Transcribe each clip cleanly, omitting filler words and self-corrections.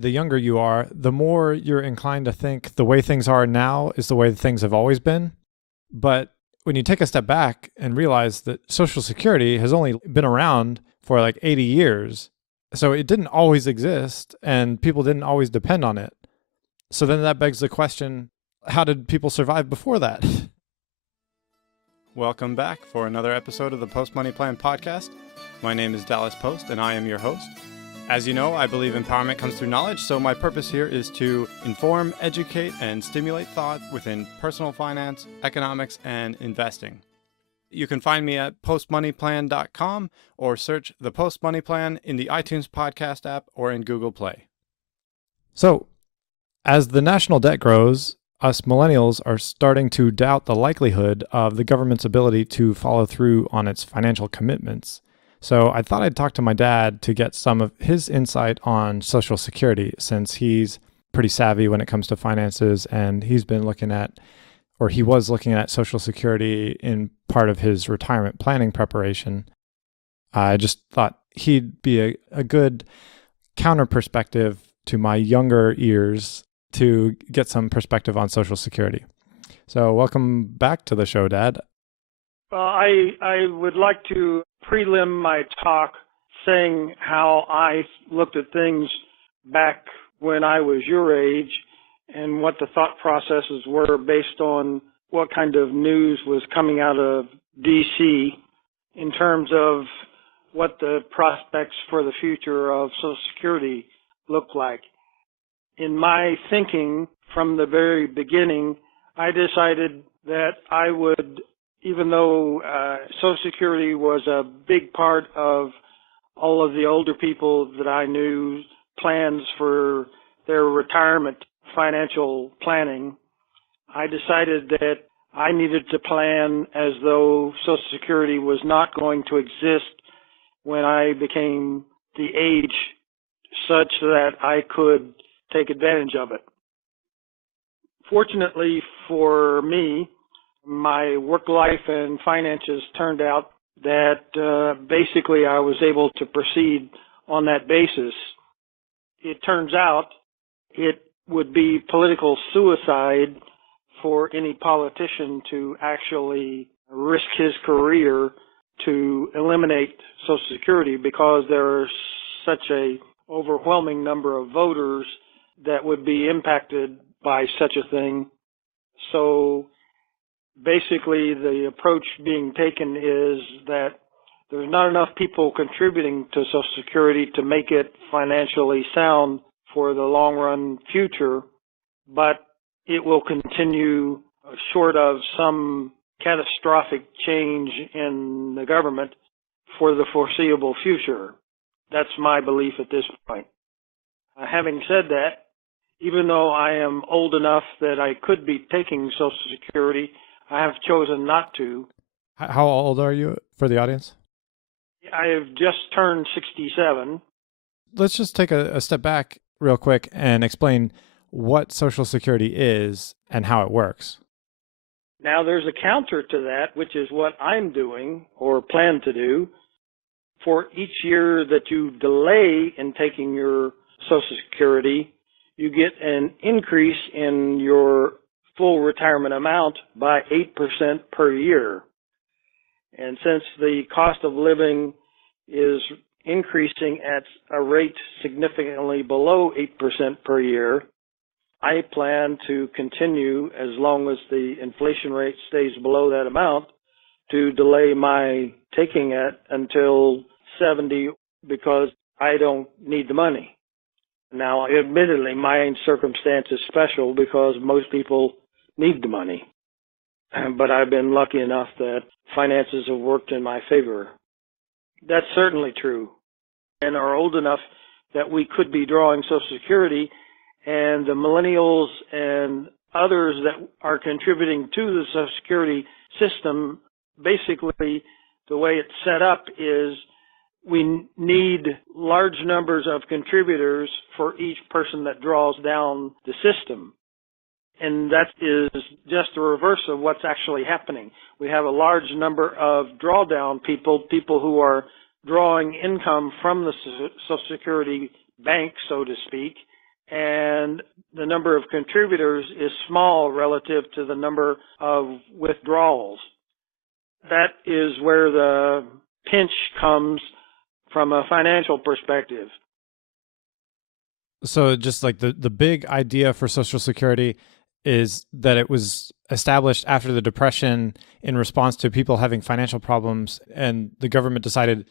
the younger you are, the more you're inclined to think the way things are now is the way things have always been. But when you take a step back and realize that Social Security has only been around for like 80 years, so it didn't always exist and people didn't always depend on it. So then that begs the question, how did people survive before that? Welcome back for another episode of the Post Money Plan podcast. My name is Dallas Post and I am your host. As you know, I believe empowerment comes through knowledge, so my purpose here is to inform, educate, and stimulate thought within personal finance, economics, and investing. You can find me at postmoneyplan.com or search the Post Money Plan in the iTunes podcast app or in Google Play. So, as the national debt grows, us millennials are starting to doubt the likelihood of the government's ability to follow through on its financial commitments. So I thought I'd talk to my dad to get some of his insight on Social Security, since he's pretty savvy when it comes to finances, and he was looking at Social Security in part of his retirement planning preparation. I just thought he'd be a good counter perspective to my younger ears to get some perspective on Social Security. So welcome back to the show, Dad. Well, I would like to prelim my talk saying how I looked at things back when I was your age and what the thought processes were based on what kind of news was coming out of D.C. in terms of what the prospects for the future of Social Security looked like. In my thinking from the very beginning, I decided that I would, even though Social Security was a big part of all of the older people that I knew plans for their retirement financial planning, I decided that I needed to plan as though Social Security was not going to exist when I became the age such that I could take advantage of it. Fortunately for me, my work life and finances turned out that basically I was able to proceed on that basis. It turns out it would be political suicide for any politician to actually risk his career to eliminate Social Security, because there are such a overwhelming number of voters that would be impacted by such a thing. So basically, the approach being taken is that there's not enough people contributing to Social Security to make it financially sound for the long-run future, but it will continue short of some catastrophic change in the government for the foreseeable future. That's my belief at this point. Having said that, even though I am old enough that I could be taking Social Security, I have chosen not to. How old are you for the audience? I have just turned 67. Let's just take a step back real quick and explain what Social Security is and how it works. Now, there's a counter to that, which is what I'm doing or plan to do. For each year that you delay in taking your Social Security, you get an increase in your full retirement amount by 8% per year. And since the cost of living is increasing at a rate significantly below 8% per year, I plan to continue, as long as the inflation rate stays below that amount, to delay my taking it until 70, because I don't need the money. Now, admittedly, my circumstance is special because most people need the money. But I've been lucky enough that finances have worked in my favor. That's certainly true. And are old enough that we could be drawing Social Security, and the millennials and others that are contributing to the Social Security system, basically the way it's set up is we need large numbers of contributors for each person that draws down the system. And that is just the reverse of what's actually happening. We have a large number of drawdown people who are drawing income from the Social Security bank, so to speak, and the number of contributors is small relative to the number of withdrawals. That is where the pinch comes from a financial perspective. So just like the big idea for Social Security is that it was established after the Depression in response to people having financial problems, and the government decided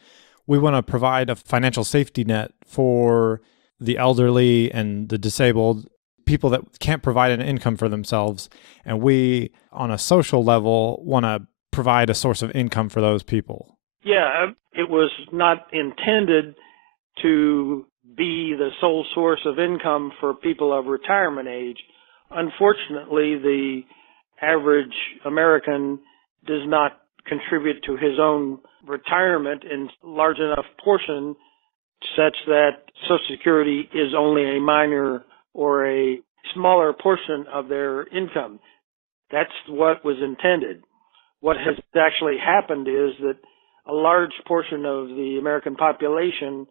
we want to provide a financial safety net for the elderly and the disabled, people that can't provide an income for themselves. And we, on a social level, want to provide a source of income for those people. Yeah, it was not intended to be the sole source of income for people of retirement age. Unfortunately, the average American does not contribute to his own retirement in large enough portion such that Social Security is only a minor or a smaller portion of their income. That's what was intended. What has actually happened is that a large portion of the American population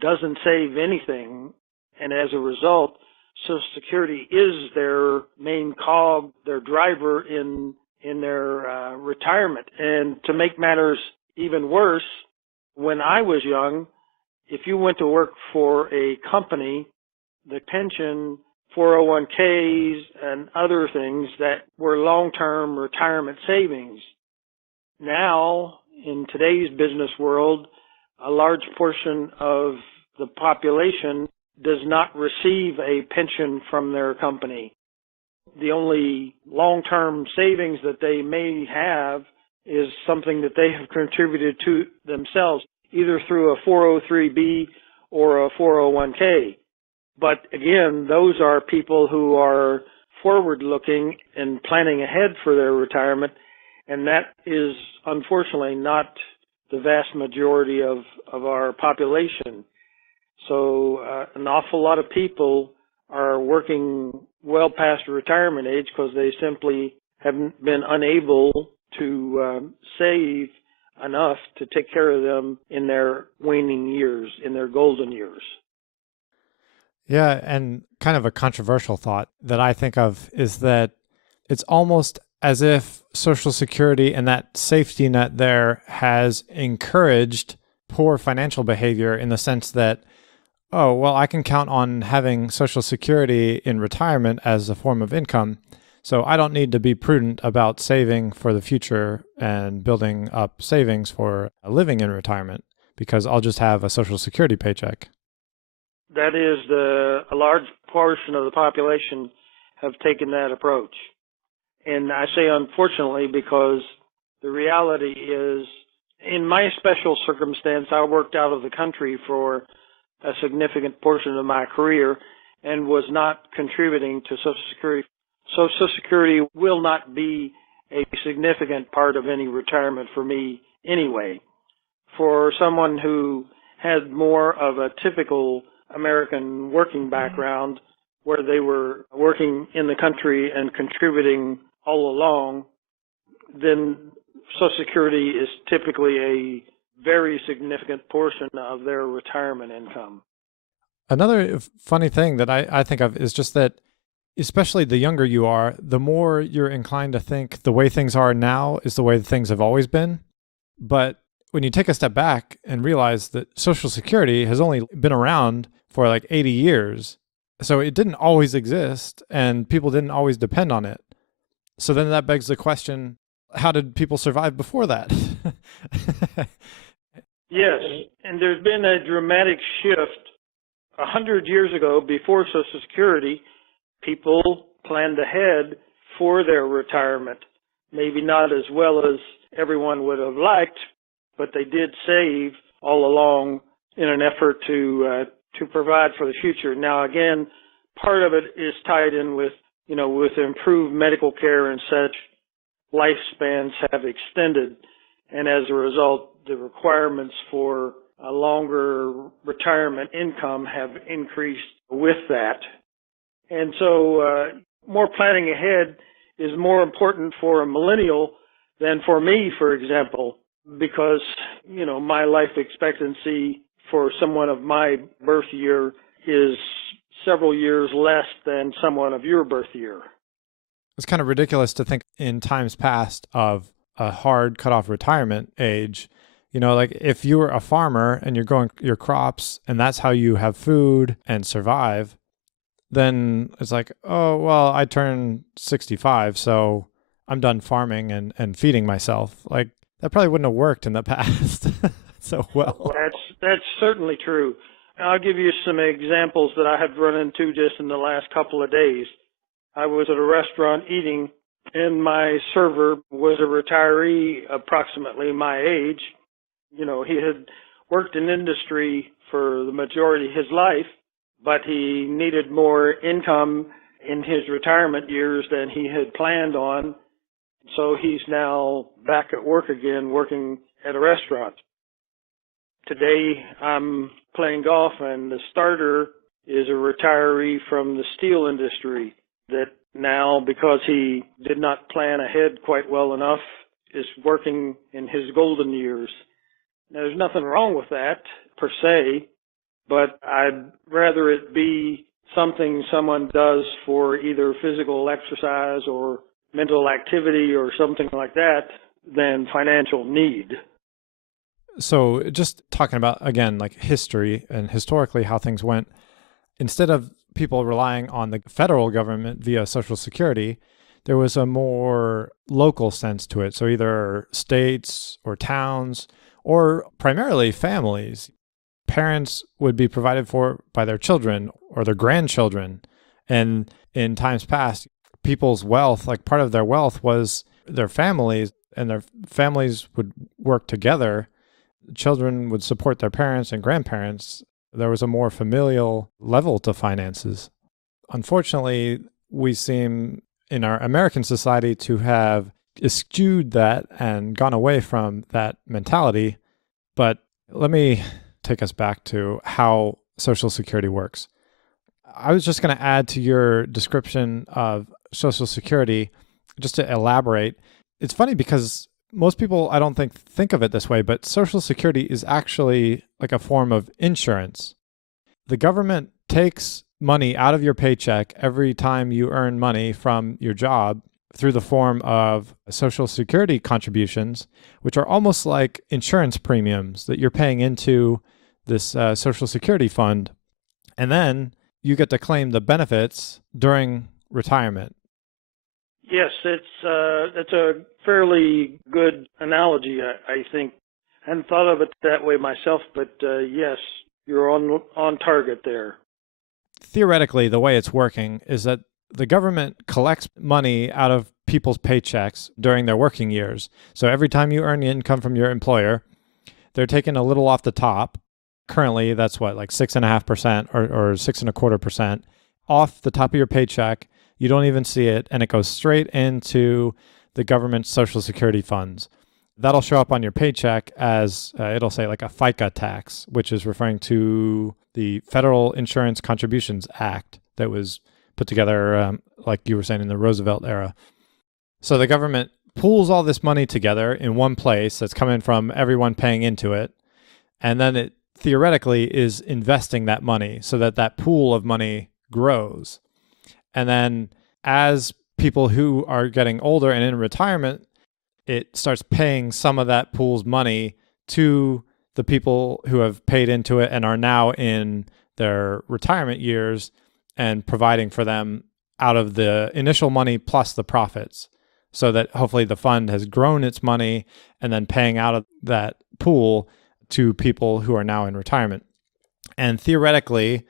doesn't save anything, and as a result, Social Security is their main cog, their driver in their retirement. And to make matters even worse, when I was young, if you went to work for a company, the pension, 401ks, and other things that were long-term retirement savings. Now, in today's business world, a large portion of the population does not receive a pension from their company. The only long-term savings that they may have is something that they have contributed to themselves, either through a 403b or a 401k. But again, those are people who are forward-looking and planning ahead for their retirement, and that is unfortunately not the vast majority of our population. So an awful lot of people are working well past retirement age because they simply haven't been unable to save enough to take care of them in their waning years, in their golden years. Yeah, and kind of a controversial thought that I think of is that it's almost as if Social Security and that safety net there has encouraged poor financial behavior in the sense that, oh, well, I can count on having Social Security in retirement as a form of income, so I don't need to be prudent about saving for the future and building up savings for living in retirement because I'll just have a Social Security paycheck. That is, a large portion of the population have taken that approach. And I say unfortunately because the reality is, in my special circumstance, I worked out of the country for a significant portion of my career and was not contributing to Social Security. So Social Security will not be a significant part of any retirement for me anyway. For someone who had more of a typical American working background where they were working in the country and contributing all along, then Social Security is typically a very significant portion of their retirement income. Another funny thing that I think of is just that, especially the younger you are, the more you're inclined to think the way things are now is the way things have always been. But when you take a step back and realize that Social Security has only been around for like 80 years, so it didn't always exist and people didn't always depend on it. So then that begs the question, how did people survive before that? Yes, and there's been a dramatic shift. 100 years ago, before Social Security, people planned ahead for their retirement. Maybe not as well as everyone would have liked, but they did save all along in an effort to provide for the future. Now, again, part of it is tied in with, with improved medical care and such, lifespans have extended, and as a result, the requirements for a longer retirement income have increased with that. And so more planning ahead is more important for a millennial than for me, for example, because, my life expectancy for someone of my birth year is several years less than someone of your birth year. It's kind of ridiculous to think in times past of a hard cutoff retirement age. You know, like if you were a farmer and you're growing your crops and that's how you have food and survive, then it's like, oh, well, I turned 65, so I'm done farming and feeding myself. Like that probably wouldn't have worked in the past so well. That's certainly true. I'll give you some examples that I have run into just in the last couple of days. I was at a restaurant eating, and my server was a retiree approximately my age. You know, he had worked in industry for the majority of his life, but he needed more income in his retirement years than he had planned on. So he's now back at work again, working at a restaurant. Today I'm playing golf, and the starter is a retiree from the steel industry that now, because he did not plan ahead quite well enough, is working in his golden years. Now, there's nothing wrong with that per se, but I'd rather it be something someone does for either physical exercise or mental activity or something like that than financial need. So just talking about, again, like history and historically how things went, instead of people relying on the federal government via Social Security, there was a more local sense to it. So either states or towns or primarily families. Parents would be provided for by their children or their grandchildren. And in times past, people's wealth, like part of their wealth was their families, and their families would work together. Children would support their parents and grandparents. There was a more familial level to finances. Unfortunately, we seem in our American society to have eschewed that and gone away from that mentality. But let me take us back to how Social Security works. I was just going to add to your description of Social Security, just to elaborate. It's funny because most people, I don't think of it this way, but Social Security is actually like a form of insurance. The government takes money out of your paycheck every time you earn money from your job through the form of Social Security contributions, which are almost like insurance premiums that you're paying into this Social Security fund. And then you get to claim the benefits during retirement. Yes, it's a fairly good analogy, I think. I hadn't thought of it that way myself, but yes, you're on target there. Theoretically, the way it's working is that the government collects money out of people's paychecks during their working years. So every time you earn income from your employer, they're taking a little off the top. Currently, that's what, like 6.5% or 6.25% off the top of your paycheck. You don't even see it, and it goes straight into the government's Social Security funds. That'll show up on your paycheck as, it'll say like a FICA tax, which is referring to the Federal Insurance Contributions Act that was put together, like you were saying, in the Roosevelt era. So the government pools all this money together in one place that's coming from everyone paying into it, and then it theoretically is investing that money so that that pool of money grows. And then as people who are getting older and in retirement, it starts paying some of that pool's money to the people who have paid into it and are now in their retirement years and providing for them out of the initial money plus the profits, so that hopefully the fund has grown its money and then paying out of that pool to people who are now in retirement. And theoretically,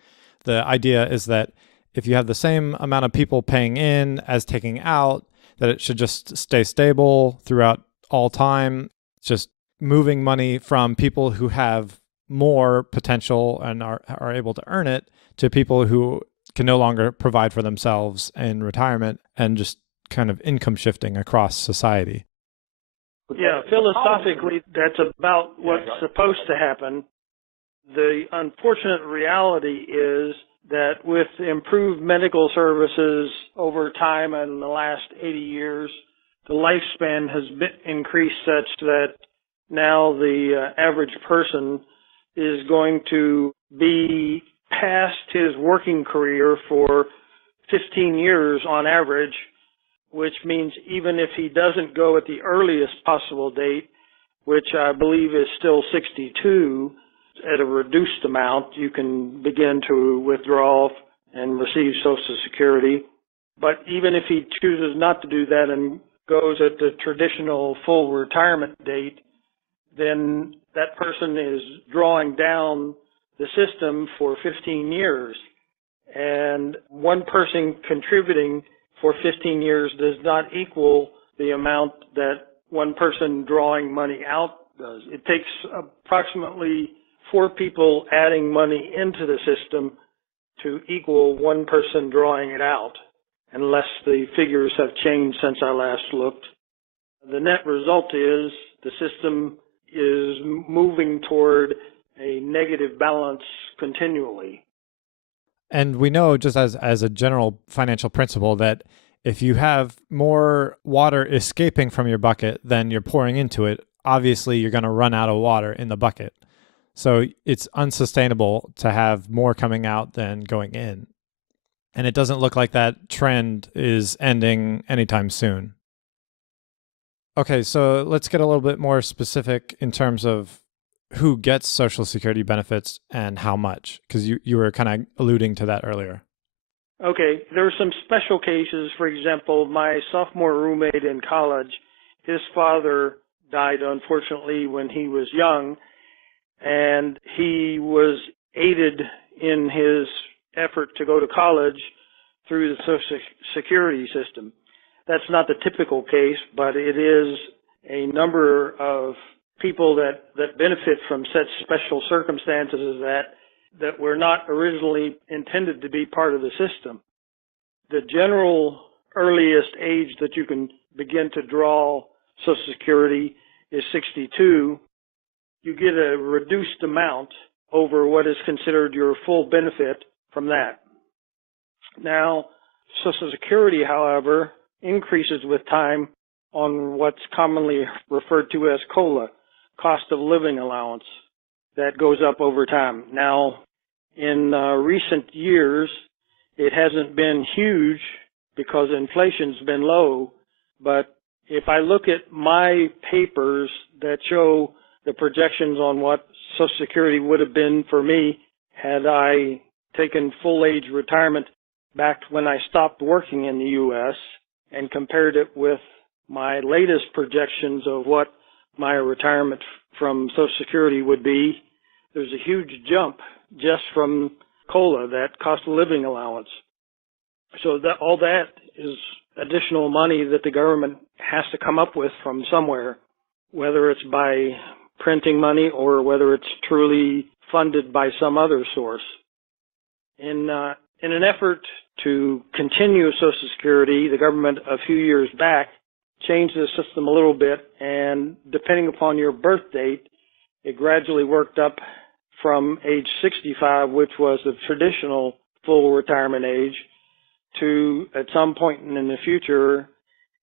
the idea is that if you have the same amount of people paying in as taking out, that it should just stay stable throughout all time, just moving money from people who have more potential and are able to earn it to people who can no longer provide for themselves in retirement, and just kind of income shifting across society. Yeah, philosophically, that's about what's supposed to happen. The unfortunate reality is that with improved medical services over time in the last 80 years, the lifespan has been increased such that now the average person is going to be past his working career for 15 years on average, which means even if he doesn't go at the earliest possible date, which I believe is still 62, at a reduced amount, you can begin to withdraw and receive Social Security. But even if he chooses not to do that and goes at the traditional full retirement date, then that person is drawing down the system for 15 years. And one person contributing for 15 years does not equal the amount that one person drawing money out does. It takes approximately 4 people adding money into the system to equal one person drawing it out, unless the figures have changed since I last looked. The net result is the system is moving toward a negative balance continually. And we know, just as a general financial principle, that if you have more water escaping from your bucket than you're pouring into it, obviously you're going to run out of water in the bucket. So it's unsustainable to have more coming out than going in. And it doesn't look like that trend is ending anytime soon. Okay, so let's get a little bit more specific in terms of who gets Social Security benefits and how much, because you were kind of alluding to that earlier. Okay, there are some special cases. For example, my sophomore roommate in college, his father died unfortunately when he was young, and he was aided in his effort to go to college through the Social Security system. That's not the typical case, but it is a number of people that benefit from such special circumstances as that were not originally intended to be part of the system. The general earliest age that you can begin to draw Social Security is 62. You get a reduced amount over what is considered your full benefit from that. Now, Social Security, however, increases with time on what's commonly referred to as COLA, cost of living allowance, that goes up over time. Now, in recent years, it hasn't been huge because inflation's been low, but if I look at my papers that show the projections on what Social Security would have been for me had I taken full age retirement back when I stopped working in the U.S. and compared it with my latest projections of what my retirement from Social Security would be, there's a huge jump just from COLA, that cost of living allowance. So that all that is additional money that the government has to come up with from somewhere, whether it's by printing money or whether it's truly funded by some other source. In an effort to continue Social Security, the government a few years back changed the system a little bit, and depending upon your birth date, it gradually worked up from age 65, which was the traditional full retirement age, to at some point in the future,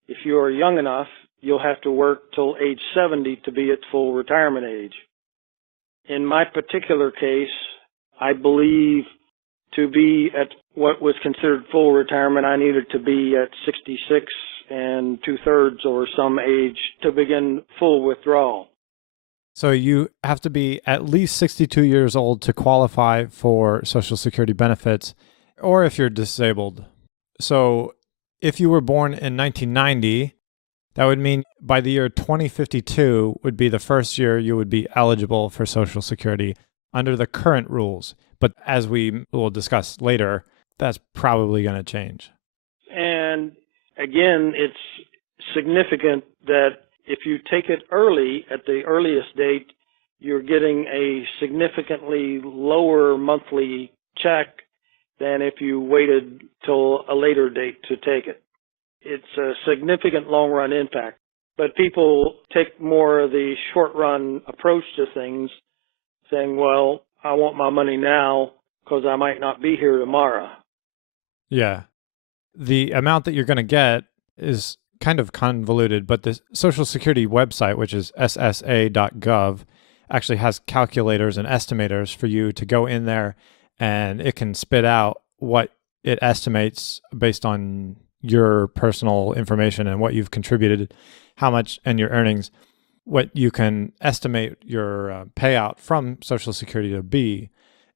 if you are young enough, you'll have to work till age 70 to be at full retirement age. In my particular case, I believe to be at what was considered full retirement, I needed to be at 66 and 2/3 or some age to begin full withdrawal. So you have to be at least 62 years old to qualify for Social Security benefits, or if you're disabled. So if you were born in 1990, that would mean by the year 2052 would be the first year you would be eligible for Social Security under the current rules. But as we will discuss later, that's probably going to change. And again, it's significant that if you take it early, at the earliest date, you're getting a significantly lower monthly check than if you waited till a later date to take it. It's a significant long-run impact. But people take more of the short-run approach to things, saying, well, I want my money now because I might not be here tomorrow. Yeah. The amount that you're going to get is kind of convoluted, but the Social Security website, which is ssa.gov, actually has calculators and estimators for you to go in there and it can spit out what it estimates based on your personal information and what you've contributed, how much, and your earnings, what you can estimate your payout from Social Security to be.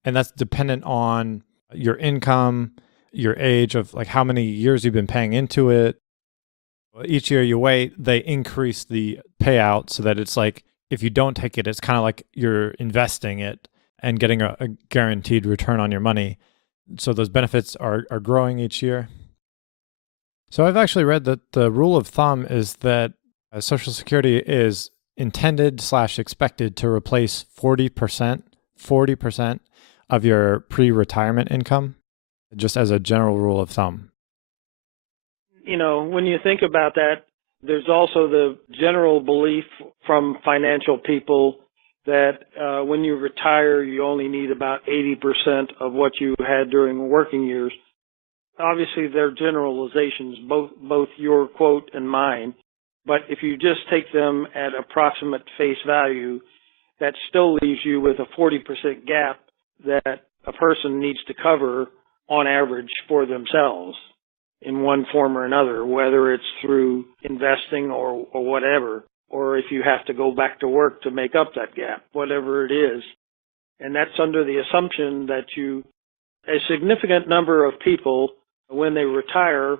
And that's dependent on your income, your age of like how many years you've been paying into it. Each year you wait, they increase the payout so that it's like if you don't take it, it's kind of like you're investing it and getting a guaranteed return on your money. So those benefits are growing each year. So I've actually read that the rule of thumb is that Social Security is intended/expected to replace 40% of your pre-retirement income, just as a general rule of thumb. When you think about that, there's also the general belief from financial people that when you retire, you only need about 80% of what you had during working years. Obviously, they're generalizations, both your quote and mine. But if you just take them at approximate face value, that still leaves you with a 40% gap that a person needs to cover on average for themselves in one form or another, whether it's through investing or whatever, or if you have to go back to work to make up that gap, whatever it is. And that's under the assumption that a significant number of people, when they retire,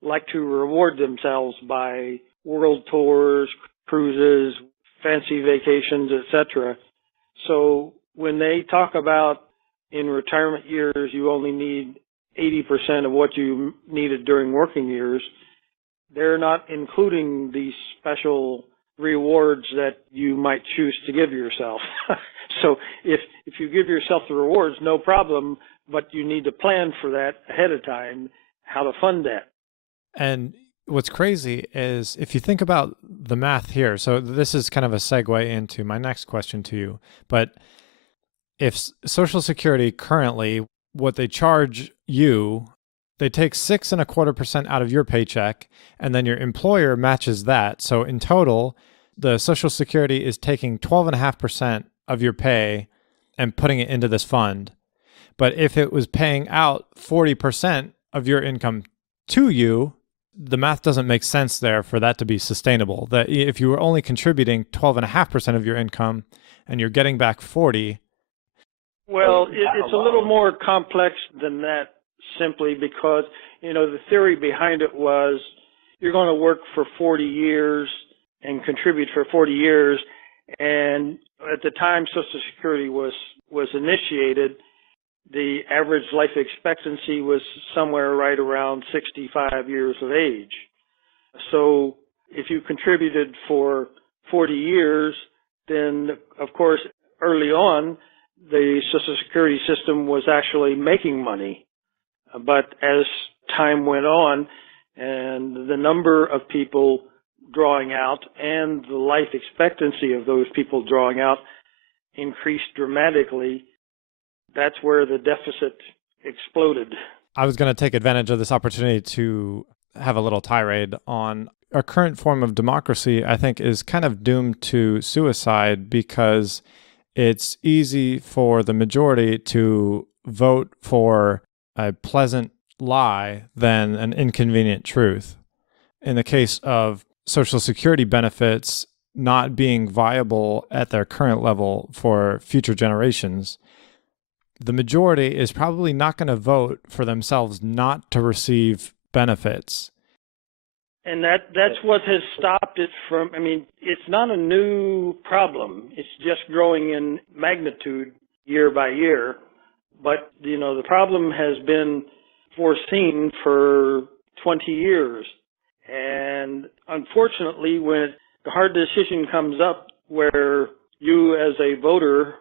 like to reward themselves by world tours, cruises, fancy vacations, etc. So when they talk about in retirement years you only need 80% of what you needed during working years, they're not including these special rewards that you might choose to give yourself. So if you give yourself the rewards, no problem, but you need to plan for that ahead of time, how to fund that. And what's crazy is if you think about the math here, so this is kind of a segue into my next question to you, but if Social Security currently, what they charge you, they take 6.25% out of your paycheck, and then your employer matches that. So in total, the Social Security is taking 12.5% of your pay and putting it into this fund. But if it was paying out 40% of your income to you, the math doesn't make sense there for that to be sustainable. That if you were only contributing 12.5% of your income and you're getting back 40. Well, it's a little more complex than that, simply because, the theory behind it was you're going to work for 40 years and contribute for 40 years. And at the time Social Security was initiated, the average life expectancy was somewhere right around 65 years of age. So if you contributed for 40 years, then, of course, early on, the Social Security system was actually making money. But as time went on and the number of people drawing out and the life expectancy of those people drawing out increased dramatically, that's where the deficit exploded. I was going to take advantage of this opportunity to have a little tirade on our current form of democracy. I think is kind of doomed to suicide because it's easy for the majority to vote for a pleasant lie than an inconvenient truth. In the case of Social Security benefits not being viable at their current level for future generations, the majority is probably not going to vote for themselves not to receive benefits. And that's what has stopped it from, it's not a new problem. It's just growing in magnitude year by year. But, the problem has been foreseen for 20 years. And unfortunately, when the hard decision comes up where you as a voter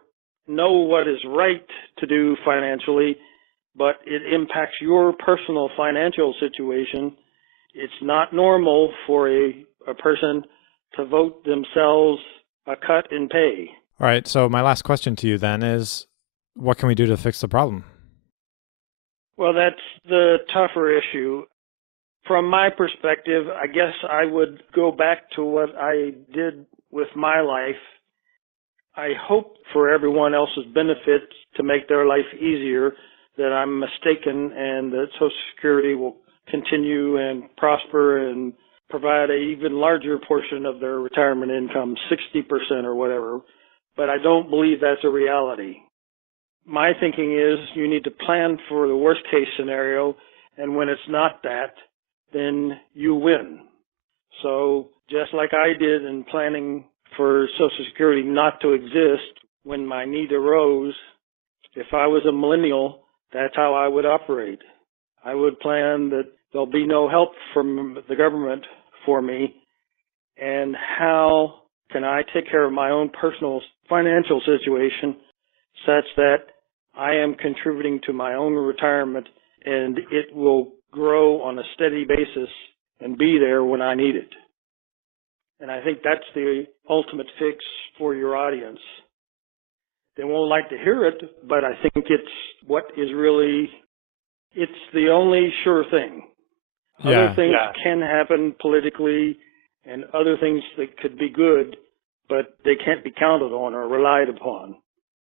know what is right to do financially, but it impacts your personal financial situation, it's not normal for a person to vote themselves a cut in pay. All right. So my last question to you then is, what can we do to fix the problem? Well, that's the tougher issue. From my perspective, I guess I would go back to what I did with my life. I hope for everyone else's benefit to make their life easier that I'm mistaken and that Social Security will continue and prosper and provide an even larger portion of their retirement income, 60% or whatever. But I don't believe that's a reality. My thinking is you need to plan for the worst case scenario, and when it's not that, then you win. So just like I did in planning for Social Security not to exist when my need arose, if I was a millennial, that's how I would operate. I would plan that there'll be no help from the government for me, and how can I take care of my own personal financial situation such that I am contributing to my own retirement and it will grow on a steady basis and be there when I need it. And I think that's the ultimate fix for your audience. They won't like to hear it, but I think it's what is really, it's the only sure thing. Other things can happen politically and other things that could be good, but they can't be counted on or relied upon.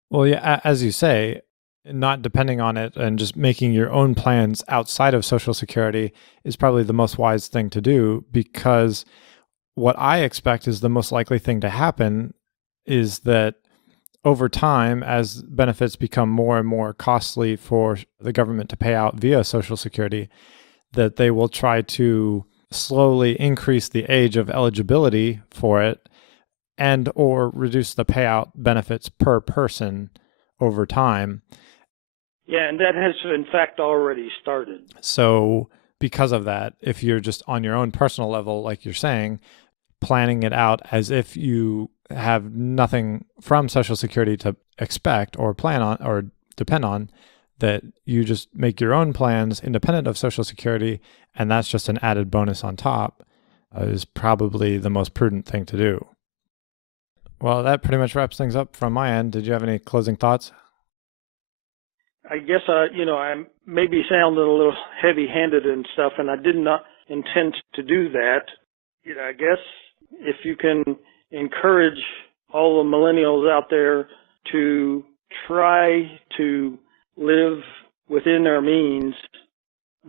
Well, yeah, as you say, not depending on it and just making your own plans outside of Social Security is probably the most wise thing to do, because what I expect is the most likely thing to happen is that over time, as benefits become more and more costly for the government to pay out via Social Security, that they will try to slowly increase the age of eligibility for it and or reduce the payout benefits per person over time. Yeah, and that has in fact already started. So because of that, if you're just on your own personal level, like you're saying, planning it out as if you have nothing from Social Security to expect or plan on or depend on, that you just make your own plans independent of Social Security, and that's just an added bonus on top, is probably the most prudent thing to do. Well, that pretty much wraps things up from my end. Did you have any closing thoughts? I guess, I maybe sounded a little heavy-handed and stuff, and I did not intend to do that. I guess if you can encourage all the millennials out there to try to live within their means,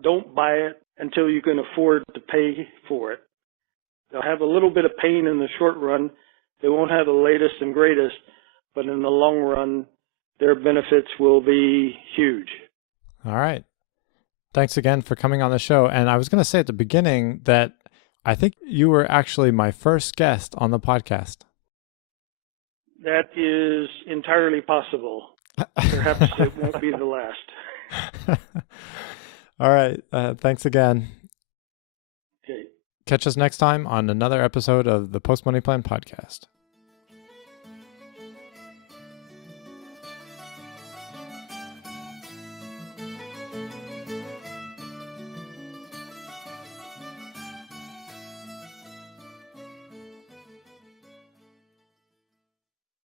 don't buy it until you can afford to pay for it. They'll have a little bit of pain in the short run. They won't have the latest and greatest, but in the long run, their benefits will be huge. All right. Thanks again for coming on the show. And I was going to say at the beginning that I think you were actually my first guest on the podcast. That is entirely possible. Perhaps it won't be the last. All right. Thanks again. Okay. Catch us next time on another episode of the Post Money Plan podcast.